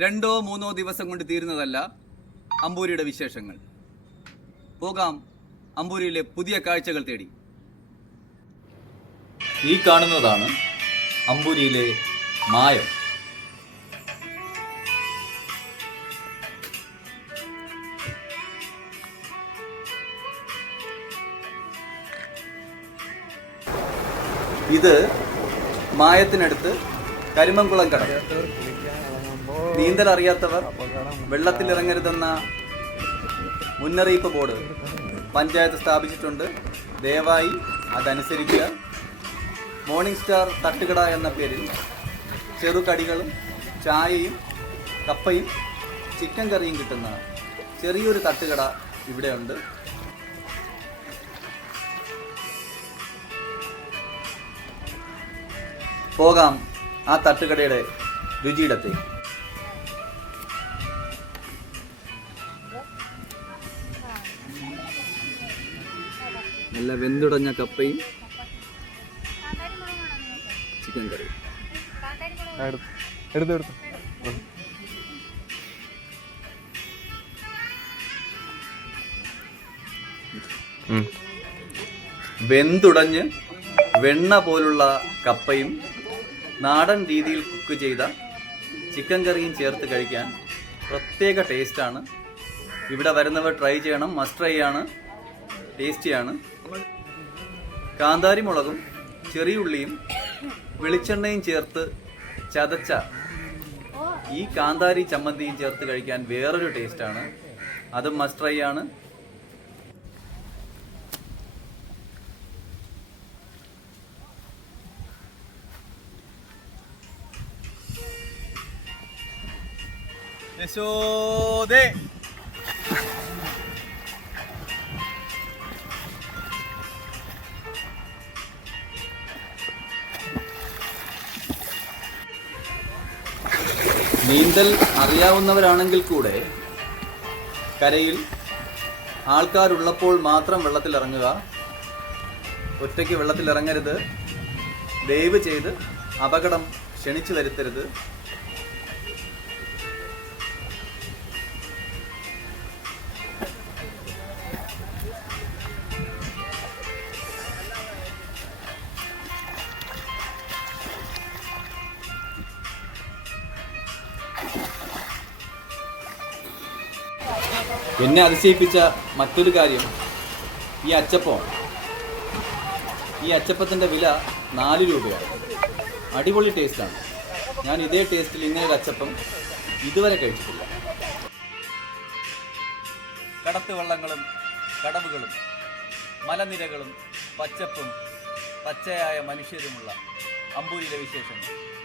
രണ്ടോ മൂന്നോ ദിവസം കൊണ്ട് തീരുന്നതല്ല അമ്പൂരിയുടെ വിശേഷങ്ങൾ. പോകാം അമ്പൂരിയിലെ പുതിയ കാഴ്ചകൾ തേടി. ഈ കാണുന്നതാണ് അമ്പൂരിയിലെ മായം. ഇത് മായത്തിനടുത്ത് കരിമംകുളം കടൽ നീന്തൽ അറിയാത്തവർ വെള്ളത്തിൽ ഇറങ്ങരുതെന്ന മുന്നറിയിപ്പ് ബോർഡ് പഞ്ചായത്ത് സ്ഥാപിച്ചിട്ടുണ്ട്. ദയവായി അതനുസരിക്കുക മോർണിംഗ് സ്റ്റാർ തട്ടുകട എന്ന പേരിൽ ചെറുകടികളും ചായയും കപ്പയും ചിക്കൻ കറിയും കിട്ടുന്ന ചെറിയൊരു തട്ടുകട ഇവിടെയുണ്ട്. പോകാം ആ തട്ടുകടയുടെ രുചിയിടത്തേക്ക്. നല്ല വെന്തുടഞ്ഞ കപ്പയും ചിക്കൻ കറിയും എടുത്തു എടുത്തു. വെന്തുടഞ്ഞ് വെണ്ണ പോലുള്ള കപ്പയും നാടൻ രീതിയിൽ കുക്ക് ചെയ്ത ചിക്കൻ കറിയും ചേർത്ത് കഴിക്കാൻ പ്രത്യേക ടേസ്റ്റാണ് ഇവിടെ വരുന്നവർ ട്രൈ ചെയ്യണം മസ്റ്റ് ട്രൈ ആണ് ടേസ്റ്റിയാണ് കാന്താരി മുളകും ചെറിയുള്ളിയും വെളിച്ചെണ്ണയും ചേർത്ത് ചതച്ച ഈ കാന്താരി ചമ്മന്തിയും ചേർത്ത് കഴിക്കാൻ വേറൊരു ടേസ്റ്റാണ്. അതും മസ്റ്റ് ട്രൈ ആണ്. യശോദേ! നീന്തൽ അറിയാവുന്നവരാണെങ്കിൽ കൂടെ കരയിൽ ആൾക്കാരുള്ളപ്പോൾ മാത്രം വെള്ളത്തിൽ ഇറങ്ങുക ഒറ്റയ്ക്ക് വെള്ളത്തിൽ ഇറങ്ങരുത് ദയവ് ചെയ്ത് അപകടം ക്ഷണിച്ചു വരുത്തരുത്. എന്നെ അതിശയിപ്പിച്ച മറ്റൊരു കാര്യം. ഈ അച്ചപ്പം. ഈ അച്ചപ്പത്തിന്റെ വില നാല് രൂപയാണ്. അടിപൊളി ടേസ്റ്റാണ് ഞാൻ ഇതേ ടേസ്റ്റിൽ ഇങ്ങനെ ഒരു അച്ചപ്പം ഇതുവരെ കഴിച്ചിട്ടില്ല. കടത്ത് വള്ളങ്ങളും കടവുകളും മലനിരകളും പച്ചപ്പും പച്ചയായ മനുഷ്യരുമുള്ള അമ്പൂരിയിലെ വിശേഷങ്ങൾ.